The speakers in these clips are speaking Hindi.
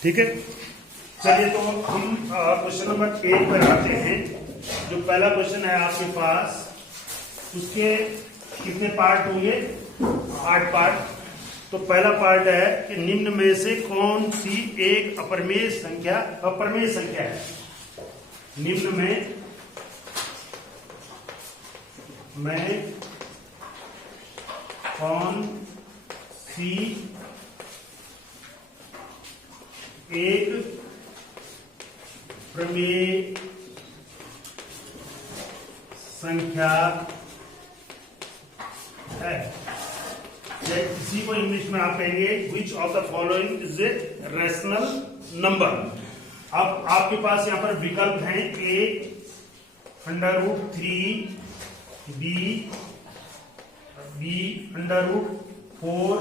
ठीक है, चलिए तो हम क्वेश्चन नंबर 1 पर आते हैं। जो पहला क्वेश्चन है आपके पास, उसके कितने पार्ट होंगे? 8 पार्ट। तो पहला पार्ट है कि निम्न में से कौन सी एक अपरिमेय संख्या है? निम्न में कौन सी एक प्रमेय संख्या है? इसी को इंग्लिश में आप कहेंगे which of the following is a rational number. अब आपके पास यहां पर विकल्प हैं ए √3, बी √4,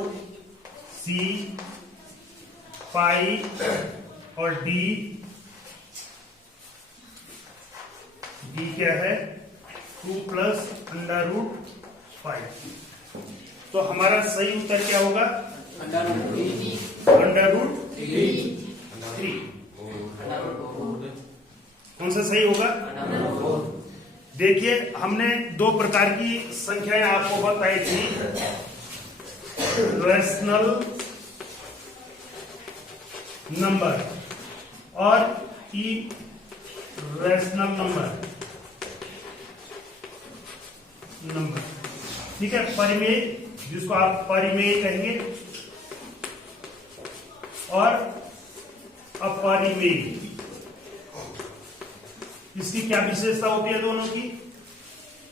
सी 5 और डी क्या है 2 + √5। तो हमारा सही उत्तर क्या होगा? √3। कौन सा सही होगा? देखिए, हमने 2 प्रकार की संख्याएं आपको बताई थी, रैशनल नंबर और इरेशनल नंबर। ठीक है, परिमेय, जिसको आप परिमेय कहेंगे, और अपरिमेय। इसकी क्या विशेषता होती है दोनों की?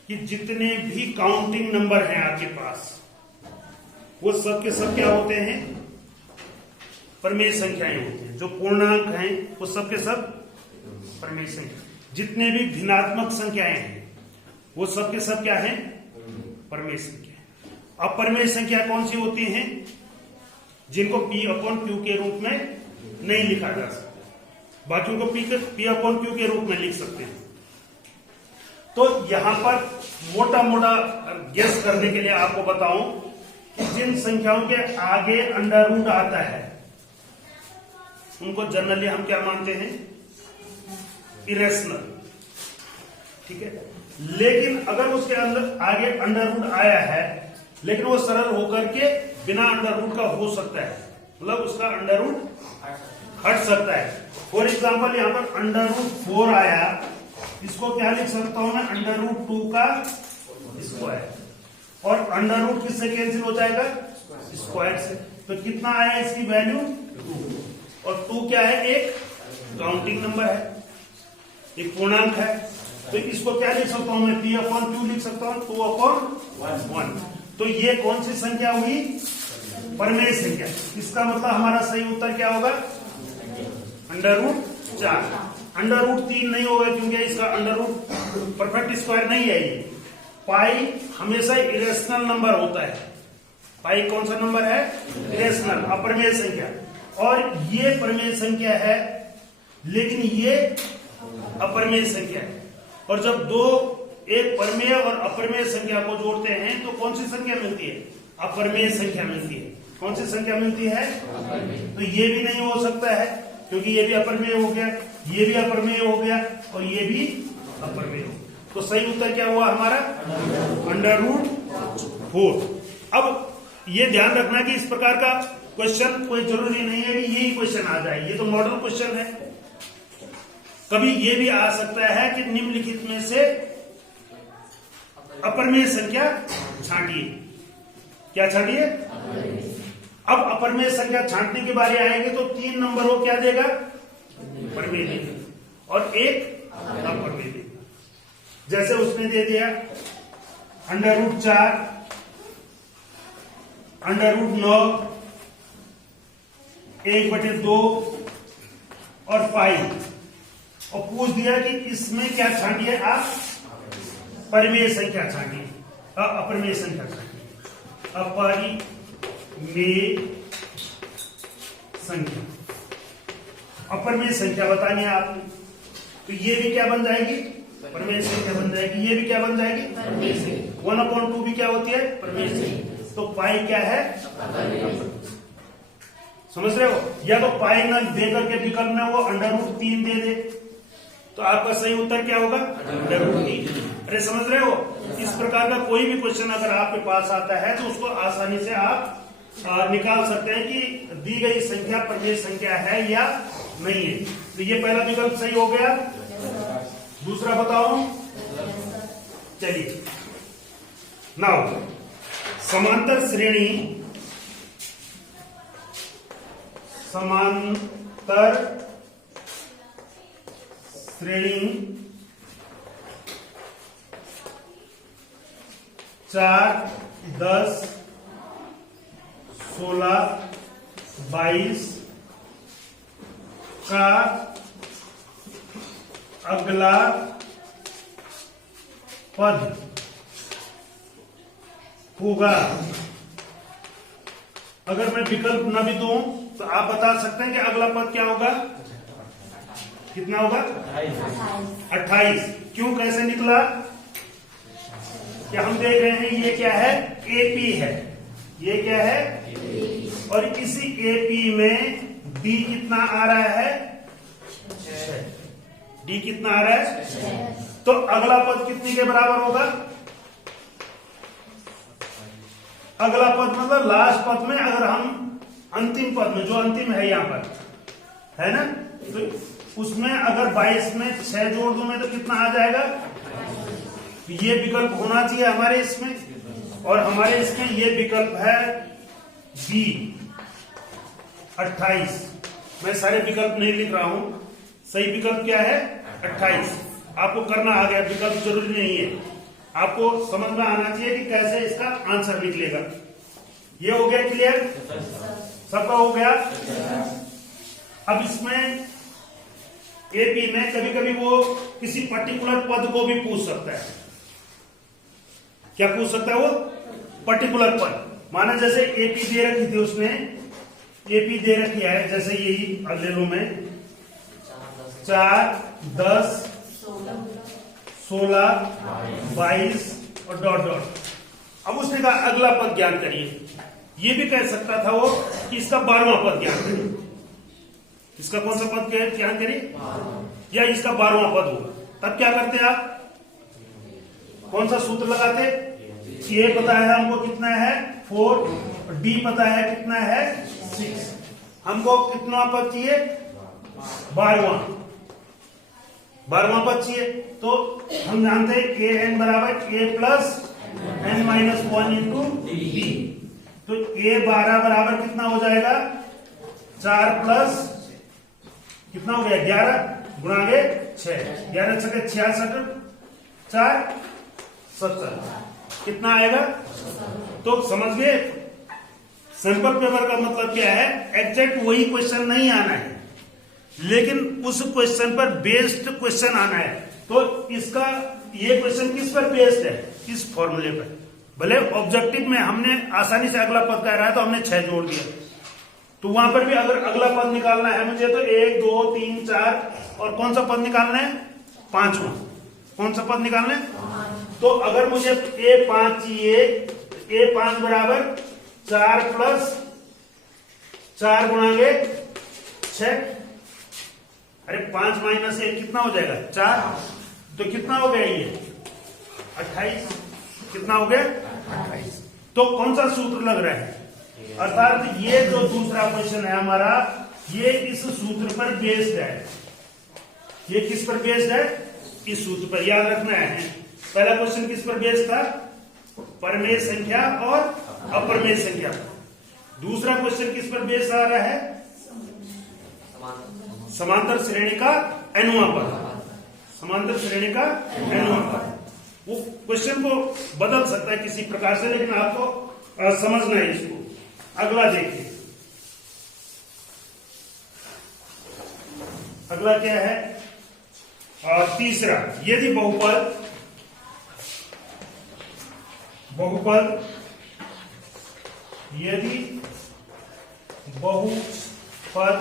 कि जितने भी काउंटिंग नंबर हैं आपके पास, वो सब के सब क्या होते हैं? परिमेय संख्याएं होती हैं। जो पूर्णांक हैं वो सब के सब परिमेय संख्या। जितने भी भिन्नात्मक संख्याएं हैं वो सब के सब क्या हैं? परिमेय संख्या। अपरिमेय संख्या कौन सी होती हैं? जिनको P/Q के रूप में नहीं लिखा जा सकता, बाकियों को P/Q के रूप में लिख सकते हैं। तो यहां पर मोटा मोटा गेस करने के लिए आपको बताऊं कि जिन संख्याओं के आगे अंडर आता है उनको जनरली हम क्या मानते हैं? इरेशनल। ठीक है, लेकिन अगर उसके अंदर आगे अंडर आया है, लेकिन वो सरल होकर के बिना अंडर का हो सकता है, मतलब उसका अंडर हट सकता है। फॉर एग्जाम्पल यहां पर √4 आया, इसको क्या लिख सकता हूं मैं? √2 का स्क्वायर। और अंडर किससे कैंसिल हो जाएगा? स्क्वायर से। तो कितना आया इसकी वैल्यू? 2। और 2 क्या है? एक काउंटिंग नंबर है, एक पूर्णांक है। तो इसको क्या लिख सकता हूं मैं? P/Q लिख सकता हूं, 2/1। तो ये कौन सी संख्या हुई? परिमेय संख्या। इसका मतलब हमारा सही उत्तर क्या होगा? √4। √3 नहीं होगा क्योंकि इसका परफेक्ट स्क्वायर नहीं है। ये पाई हमेशा इरेशनल नंबर होता है। पाई कौन सा नंबर है? इरेशनल, अपरिमेय संख्या। और ये परिमेय संख्या है, लेकिन ये अपरिमेय संख्या है। और जब एक परिमेय और अपरिमेय संख्या को जोड़ते हैं तो कौन सी संख्या मिलती है? अपरिमेय संख्या मिलती है। कौन सी संख्या मिलती है? तो ये भी नहीं हो सकता है क्योंकि ये भी अपरिमेय हो गया, ये भी अपरिमेय हो गया और ये भी अपरिमेय हो गया। तो सही उत्तर क्या हुआ हमारा? √4। अब ये ध्यान रखना कि इस प्रकार का क्वेश्चन कोई जरूरी नहीं है कि यही क्वेश्चन आ जाए। ये तो मॉडल क्वेश्चन है। कभी ये भी आ सकता है कि निम्नलिखित में से अपरिमेय संख्या छांटिए। क्या छांटिए? अब अपरिमेय संख्या छांटने के बारे आएंगे तो 3 नंबर वो क्या देगा? परिमेय देगा और एक अपरिमेय देगा। जैसे उसने दे दिया √4, √9, 1/2 और 5, और पूछ दिया कि इसमें क्या छांटिए आप? परिमेय संख्या छांटिए, अपरिमेय संख्या छांटिए। अपरिमेय संख्या, अपरिमेय संख्या बतानी है आपने। तो ये भी क्या बन जाएगी? परिमेय संख्या बन जाएगी। ये भी क्या बन जाएगी? परिमेय संख्या। 1/2 भी क्या होती है? परिमेय संख्या। तो पाई क्या है? समझ रहे हो? या तो पाई न दे करके विकल्प में वो √3 दे दे, तो आपका सही उत्तर क्या होगा? √3। अरे समझ रहे हो? इस प्रकार का कोई भी क्वेश्चन अगर आपके पास आता है तो उसको आसानी से आप निकाल सकते हैं कि दी गई संख्या प्रमेय संख्या है या नहीं है। तो ये पहला विकल्प सही हो गया। दूसरा बताओ। चलिए, नाउ समांतर श्रेणी चार, 10, 16, 22 का अगला पद होगा। अगर मैं विकल्प न भी दूं तो आप बता सकते हैं कि अगला पद क्या होगा? कितना होगा? 28। क्यों, कैसे निकला? क्या हम देख रहे हैं ये क्या है? एपी है। ये क्या है? और इसी एपी में डी कितना आ रहा है? 6। डी कितना आ रहा है? 6। तो अगला पद कितने के बराबर होगा? अगला पद मतलब लास्ट पद में, अगर हम अंतिम पद में, जो अंतिम है यहां पर है ना, तो उसमें अगर 22 में 6 जोड़ दूं मैं तो कितना आ जाएगा? ये विकल्प होना चाहिए हमारे इसमें, और हमारे इसमें ये विकल्प है बी 28। मैं सारे विकल्प नहीं लिख रहा हूं। सही विकल्प क्या है? 28। आपको करना आ गया, विकल्प जरूरी नहीं है, आपको समझ में आना चाहिए कि कैसे इसका आंसर निकलेगा। ये हो गया क्लियर? सबका हो गया? अब इसमें एपी में कभी कभी वो किसी पर्टिकुलर पद को भी पूछ सकता है। क्या पूछ सकता है वो? पर्टिकुलर पद। माना जैसे एपी दे रखी थी उसने, एपी दे रखी है, जैसे यही ले लो मैं 4, 10, 16, 22 और डॉट डॉट। अब उसने कहा अगला पद ज्ञात करिए। ये भी कह सकता था वो कि इसका 12वां पद ज्ञात करिए। इसका कौन सा पद ज्ञात करिए, या इसका 12वां पद होगा। तब क्या करते आप? कौन सा सूत्र लगाते? ए पता है हमको कितना है 4, और डी पता है कितना है 6। हमको कितना पद चाहिए? 12वां पद चाहिए। तो हम जानते हैं ए एन बराबर a plus n minus 1 into d. तो ए 12 बराबर कितना हो जाएगा? 4 प्लस कितना हो गया? 11 गुणा 6। 11 छके 66, 4 70। कितना आएगा? तो समझ गए, सैंपल पेपर का मतलब क्या है? एग्जैक्ट वही क्वेश्चन नहीं आना है, लेकिन उस क्वेश्चन पर बेस्ड क्वेश्चन आना है। तो इसका ये क्वेश्चन किस पर बेस्ड है? इस फॉर्मूले पर। भले ऑब्जेक्टिव में हमने आसानी से अगला पद कह रहा है तो हमने 6 जोड़ दिया, तो वहां पर भी अगर अगला पद निकालना है मुझे तो 1, 2, 3, 4 और कौन सा पद निकालना है? 5वां। कौन सा पद निकालना है? तो अगर मुझे A5 चाहिए, A5 बराबर 4 प्लस 4 गुणा 6। अरे 5 माइनस 1 कितना हो जाएगा? 4। तो कितना हो गया ये? 28। कितना हो गया? 28। तो कौन सा सूत्र लग रहा है? अर्थात ये जो दूसरा क्वेश्चन है हमारा, ये इस सूत्र पर बेस्ड है। ये किस पर बेस्ड है? इस सूत्र पर। याद रखना है, पहला क्वेश्चन किस पर बेस्ड था? परमेय संख्या और अप्रमेय संख्या। दूसरा क्वेश्चन किस पर बेस्ड आ रहा है? समांतर श्रेणी का एनवां पद। समांतर श्रेणी का एनवां पद। वो क्वेश्चन को बदल सकता है किसी प्रकार से, लेकिन आपको समझना है इसको। अगला देखिए, अगला क्या है? तीसरा, यदि बहुपद यदि बहुपद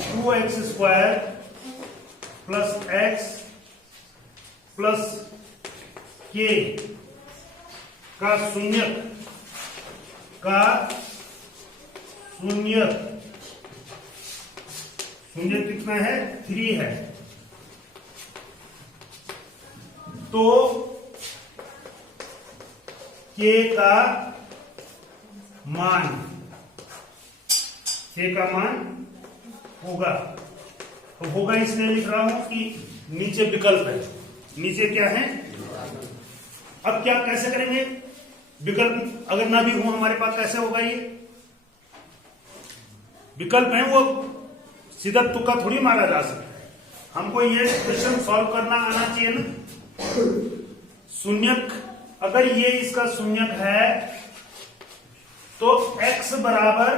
2x² plus x plus k का शून्यक का शून्य कितना है? 3 है। तो k का मान होगा, तो होगा इसलिए लिख रहा हूं कि नीचे विकल्प है, नीचे क्या है। अब क्या कैसे करेंगे? विकल्प अगर ना भी हो हमारे पास, कैसे होगा? ये विकल्प है, वो सीधा तुक्का थोड़ी मारा जा सकता है। हमको ये क्वेश्चन सॉल्व करना आना चाहिए ना। शून्यक, अगर ये इसका शून्यक है तो x बराबर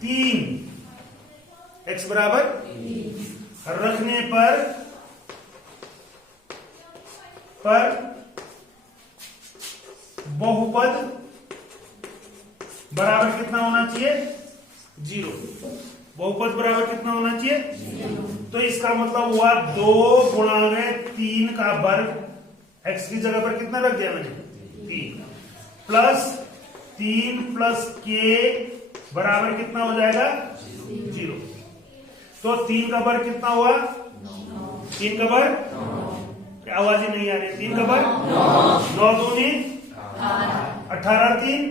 3 रखने पर बहुपद बराबर कितना होना चाहिए? 0। बहुपद बराबर कितना होना चाहिए? 0। तो इसका मतलब हुआ 2 गुणा में 3 का वर्ग, x की जगह पर कितना रख दिया मैंने? 3 प्लस 3 प्लस k बराबर कितना हो जाएगा? 0। तो 3 का वर्ग कितना हुआ? 3 का वर्ग, आवाज ही नहीं आ रही। 3 का वर्ग 9 दूनी 18, 3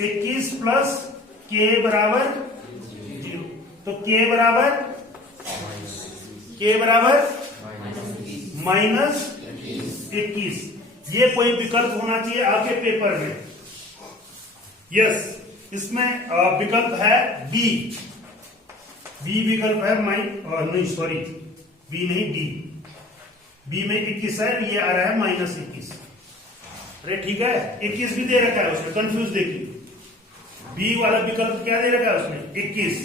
21 प्लस k बराबर 0। तो k बराबर -21। ये कोई विकल्प होना चाहिए आपके पेपर में। यस, इसमें विकल्प है बी विकल्प है। नहीं सॉरी, बी नहीं, बी में 21 है, ये आ रहा है -21। अरे ठीक है, 21 भी दे रखा है उसमें, कंफ्यूज देखिए। बी वाला विकल्प क्या दे रखा है उसमें? 21,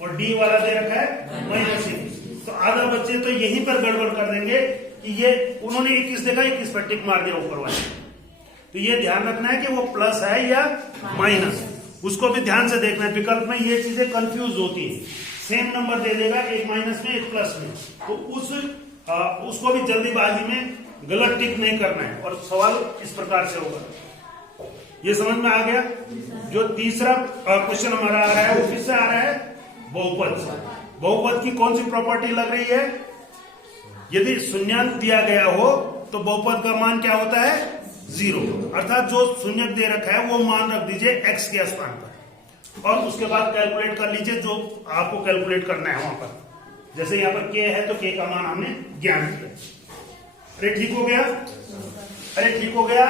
और डी वाला दे रखा है -21। तो आधा बच्चे तो यहीं पर गड़बड़ कर देंगे कि ये उन्होंने 21 देखा, 21 पर टिक मार दिया ऊपर वाले। तो ये ध्यान रखना है कि वो प्लस है या माइनस, उसको भी ध्यान से देखना है। विकल्प में ये चीजें कंफ्यूज होती हैं। सेम नंबर दे देगा, एक माइनस में एक प्लस में, तो उसको भी जल्दीबाजी में गलत टिक नहीं करना है, और सवाल इस प्रकार से होगा। ये समझ में आ गया? जो तीसरा क्वेश्चन हमारा आ रहा है वो किससे आ रहा है? बहुपद। बहुपद की कौन सी प्रॉपर्टी लग रही है? यदि शून्यांक दिया गया हो तो बहुपद का मान क्या होता है? 0। अर्थात जो शून्यक दे रखा है वो मान रख दीजिए x के स्थान पर, और उसके बाद कैलकुलेट कर लीजिए जो आपको कैलकुलेट करना है वहां पर। जैसे यहाँ पर k है तो k का मान हमने ज्ञान किया। अरे ठीक हो गया?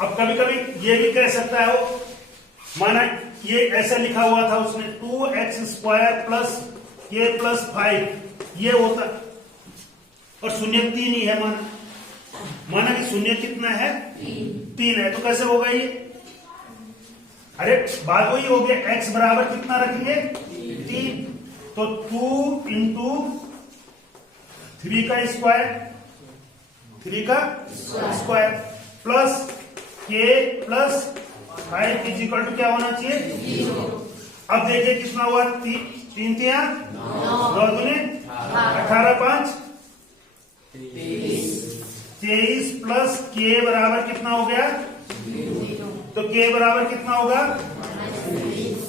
अब कभी कभी ये भी कह सकता है वो, माना ये ऐसा लिखा हुआ था उसने 2x² प्लस k प्लस 5, ये होता, और शून्य 3 ही है। माना कि शून्य कितना है? 3 है, तो कैसे होगा ये? अरे बात वही हो गया, x बराबर कितना रखेंगे? 3। तो 2 इंटू 3 का square plus k plus 5 is equal to क्या होना चाहिए? 0। अब देखिए कितना हुआ? 3 3 9 दूनी 18 5 23 प्लस k बराबर कितना हो गया? 0। तो k बराबर कितना होगा?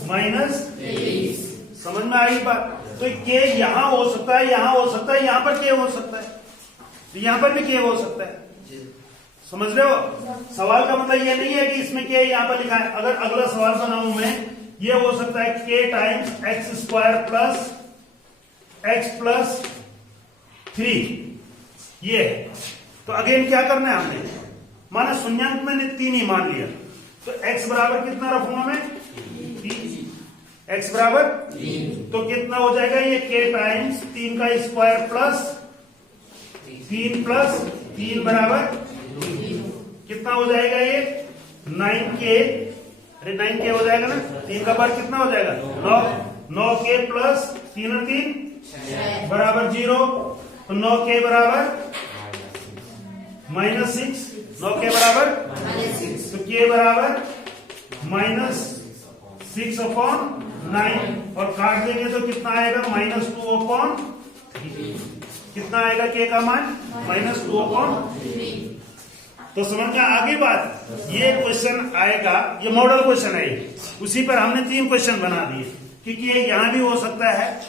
-23। समझ में आई बात? तो k यहां हो सकता है, यहां हो सकता है, यहां पर k हो सकता है, तो यहां पर भी k हो सकता है। समझ रहे हो? सवाल का मतलब ये नहीं है कि इसमें k यहां पर लिखा है। अगर अगला सवाल बनाऊं मैं, ये हो सकता है k times x² plus x plus 3, ये है। तो अगेन क्या करना है हमने? माना शून्यांक मैंने 3 ही मान लिया, तो x बराबर कितना रखूंगा मैं? 3। x बराबर 3, तो कितना हो जाएगा ये? k टाइम्स 3 का स्क्वायर प्लस 3 बराबर कितना हो जाएगा ये? 9k। अरे 9k हो जाएगा ना, 3 का वर्ग कितना हो जाएगा? 9k प्लस 3 और 3 बराबर 0, तो 9k बराबर -6, 9k बराबर -6, तो k बराबर -6/9, और काट देंगे तो कितना आएगा? -2/3। कितना आएगा k का मान? -2/3। तो समझ में आ गई बात। ये क्वेश्चन आएगा, ये मॉडल क्वेश्चन है, उसी पर हमने 3 क्वेश्चन बना दिए, क्योंकि ये यहां भी हो सकता है,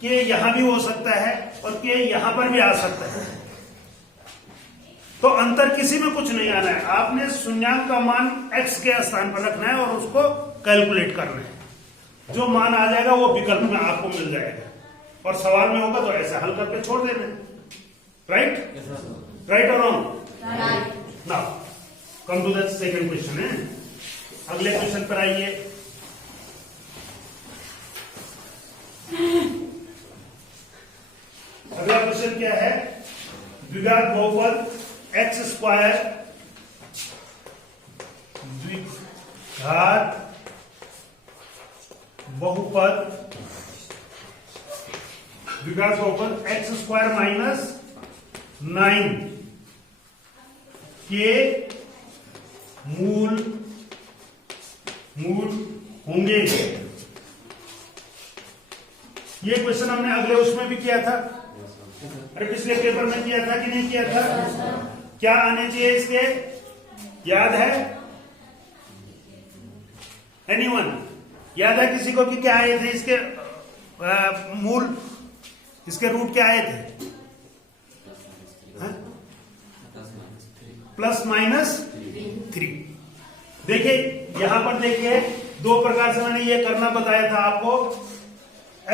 कि यहां भी हो सकता है, और कि यहां पर भी आ सकता है। तो अंतर किसी में कुछ नहीं आना है, आपने शून्यांक का मान x के स्थान पर रखना है और उसको कैलकुलेट करना है। जो मान आ जाएगा वो विकल्प में आपको मिल जाएगा, और सवाल में होगा तो ऐसे हल करके छोड़ देना। राइट? राइट और wrong? Now come to the second question है। अगले क्वेश्चन पर आइए। अगला क्वेश्चन क्या है? द्विघात बहुपद x स्क्वायर, द्विघात बहुपद x स्क्वायर माइनस 9 के मूल होंगे। ये क्वेश्चन हमने अगले उसमें भी किया था, अरे पिछले पेपर में किया था कि नहीं किया था? क्या आने चाहिए इसके, याद है? एनीवन याद है किसी को कि क्या आए थे इसके मूल, इसके रूट क्या आए थे? +-3। देखिए यहां पर देखिए 2 प्रकार से मैंने ये करना बताया था आपको।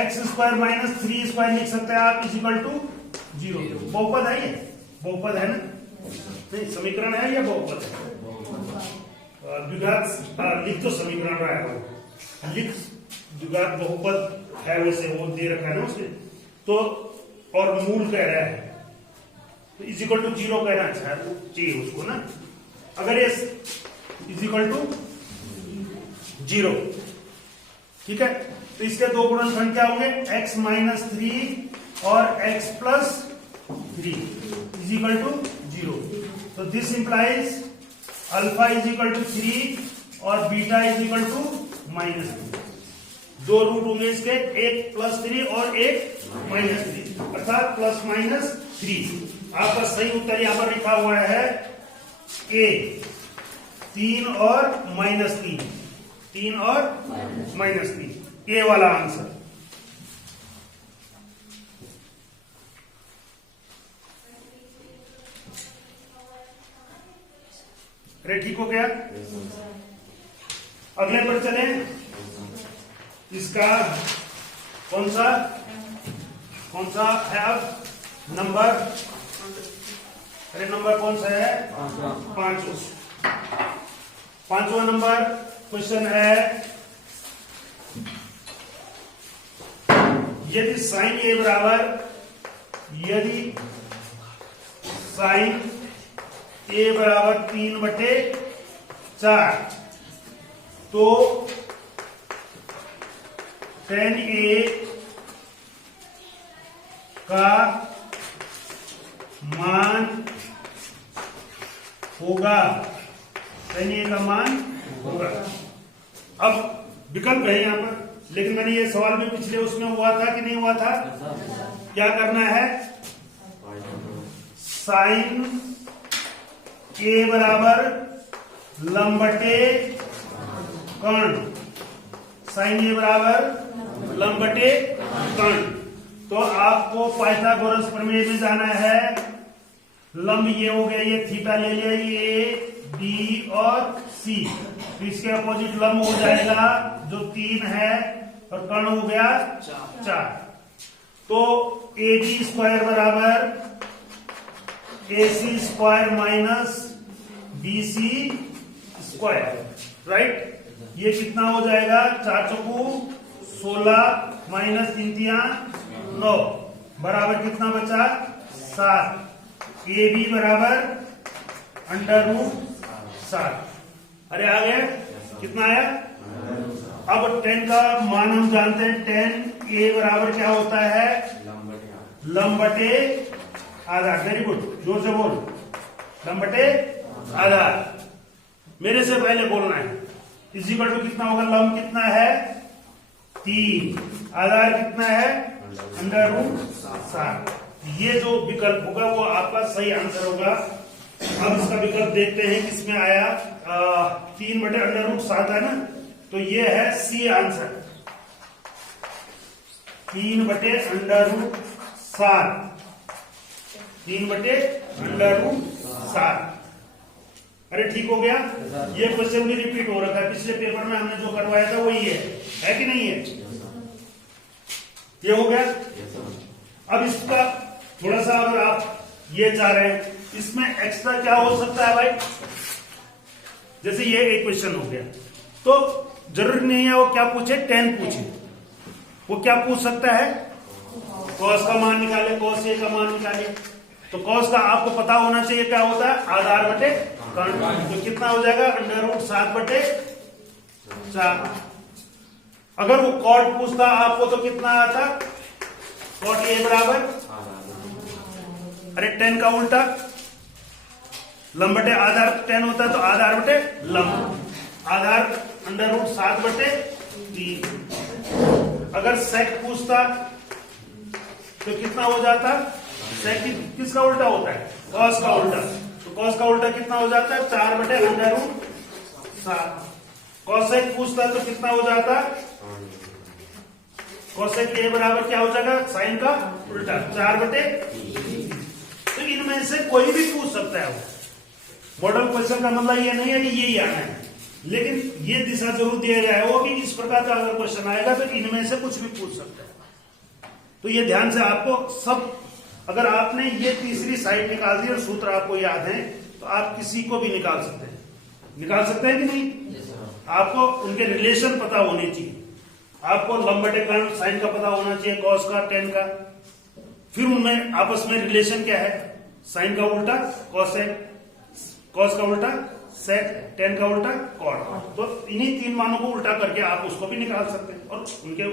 x स्क्वायर माइनस 3 स्क्वायर लिख सकते हैं आप, इक्वल टू 0। बहुपद है ये, बहुपद है ना? नहीं, समीकरण है या बहुपद है? द्विघात लिख तो समीकरण रहा है, लिख द्विघात बहुपद है, वैसे वो दे रखा है ना उसने, तो और मूल कह रहा है तो इक्वल टू 0 कहना चाहिए उसको ना। अगर ये इक्वल टू 0, ठीक है, तो इसके 2 गुणनखंड क्या होंगे? x माइनस 3 और x plus 3 is equal to 0। तो this implies alpha is equal to 3 और beta is equal to -3। 2 root होंगे इसके, एक +3 और एक -3, अर्थात +-3। आपका सही उत्तर यहां पर लिखा हुआ है A, 3 और -3, 3 और -3, ए वाला आंसर। अरे ठीक हो गया? अगले पर चले। इसका कौन सा है अब नंबर? अरे नंबर कौन सा है? 5वां नंबर क्वेश्चन है, यदि साइन ए बराबर, यदि साइन ए बराबर 3/4 तो tan ए का मान होगा, tan ए का मान होगा। अब विकल्प है यहां पर, लेकिन मैंने ये सवाल भी पिछले उसमें हुआ था कि नहीं हुआ था? क्या करना है? साइन ए बराबर लंबटे कर्ण, साइन ए बराबर लंबटे कर्ण। तो आपको पाइथागोरस प्रमेय में जाना है। लंब ये हो गया, ये थीटा ले लिया, ये बी और सी, तो इसके अपोजिट लंब हो जाएगा जो 3 है, और कर्ण हो गया 4। तो ए बी स्क्वायर बराबर AC square minus BC square, right? ये कितना हो जाएगा? 4 चौकू 16 माइनस 3 तिया 9 बराबर कितना बचा? 7। AB बराबर √7। अरे आ गया? कितना आया? अब tan का मान हम जानते हैं, tan A बराबर क्या होता है? लंबटे आधार। वेरी गुड, जोर से बोल। लंबटे आधार, मेरे से पहले बोलना है। इक्वल टू कितना होगा? लंब कितना है? 3, आधार कितना है? √7। ये जो विकल्प होगा वो आपका सही आंसर होगा। अब इसका विकल्प देखते हैं किसमें आया। 3/√7 है ना, तो ये है सी आंसर। 3/√7, 3/√7। अरे ठीक हो गया। ये क्वेश्चन भी रिपीट हो रखा है, पिछले पेपर में हमने जो करवाया था वही है कि नहीं है? ये हो गया। अब इसका थोड़ा सा अगर आप ये चाह रहे हैं, इसमें एक्स्ट्रा क्या हो सकता है भाई? जैसे ये एक क्वेश्चन हो गया, तो जरूरी नहीं है वो क्या पूछे, 10 पूछे। वो क्या पूछ सकता है? कॉस का मान निकाले, कॉस ए का मान निकाले। तो कॉस का आपको पता होना चाहिए क्या होता है, आधार बटे कांड। तो कितना हो जाएगा, √7/4। अगर वो कॉट पूछता आपको तो कितना आता, कॉट ए बराबर, अरे 10 का उल्टा लंब बटे आधार 10 होता है, तो आधार बटे लंब, आधार √7/3। अगर सेक पूछता तो कितना हो जाता, सेक किसका उल्टा होता है, कॉस का उल्टा। तो कॉस का उल्टा कितना हो जाता है, 4/√7। कॉसेक पूछता तो कितना हो जाता, कॉसेक ए बराबर क्या हो जाएगा, साइन का उल्टा, 4/3। तो इनमें से कोई भी पूछ सकता है। वो मॉडल क्वेश्चन का मतलब ये नहीं है कि यही आना है, लेकिन ये दिशा जरूर दिया गया है वो कि इस प्रकार का अगर क्वेश्चन आएगा तो इनमें से कुछ भी पूछ सकता है। तो ये ध्यान से आपको सब, अगर आपने ये तीसरी साइड निकाल दी और सूत्र आपको याद है, तो आप किसी को भी निकाल सकते हैं। निकाल सकते हैं कि नहीं? आपको उनके रिलेशन पता होने चाहिए। आपको लंब बटे कांड साइन का पता होना चाहिए, कॉस का, टेन का। फिर उनमें आपस में रिलेशन क्या है, साइन का उल्टा कॉसेक, कॉस का उल्टा सेक, टेन का उल्टा कॉट। तो इन्हीं 3 मानों को उल्टा करके आप उसको भी निकाल सकते हैं और उनके